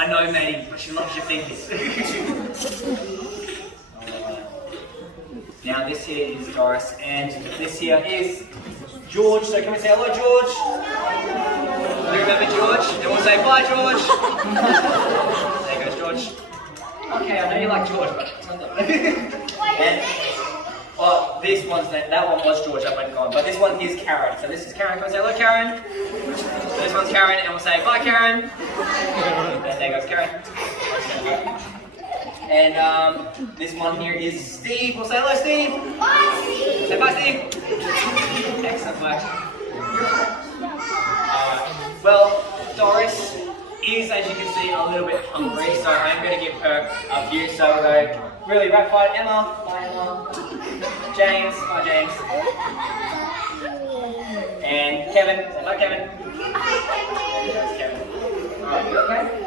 I know, Maddie, but she loves your fingers. Now this here is Doris, and this here is George. So can we say hello, George? Do you remember George? Then we'll say bye, George. There goes George. Okay, I know you like George, but and, well, this one's that one was George, that went gone, but this one is Karen. So this is Karen. Can we say hello, Karen? So this one's Karen, and we'll say bye, Karen. And there goes Karen. And this one here is Steve. We'll say hello, Steve. Bye, Steve. Say bye, Steve. Excellent work. Well, Doris is, as you can see, a little bit hungry, so I'm going to give her a few. So we'll go really rapid fire. Emma. Bye, Emma. James. Bye, James. And Kevin. Say bye, Kevin. That's Kevin. Alright, you okay?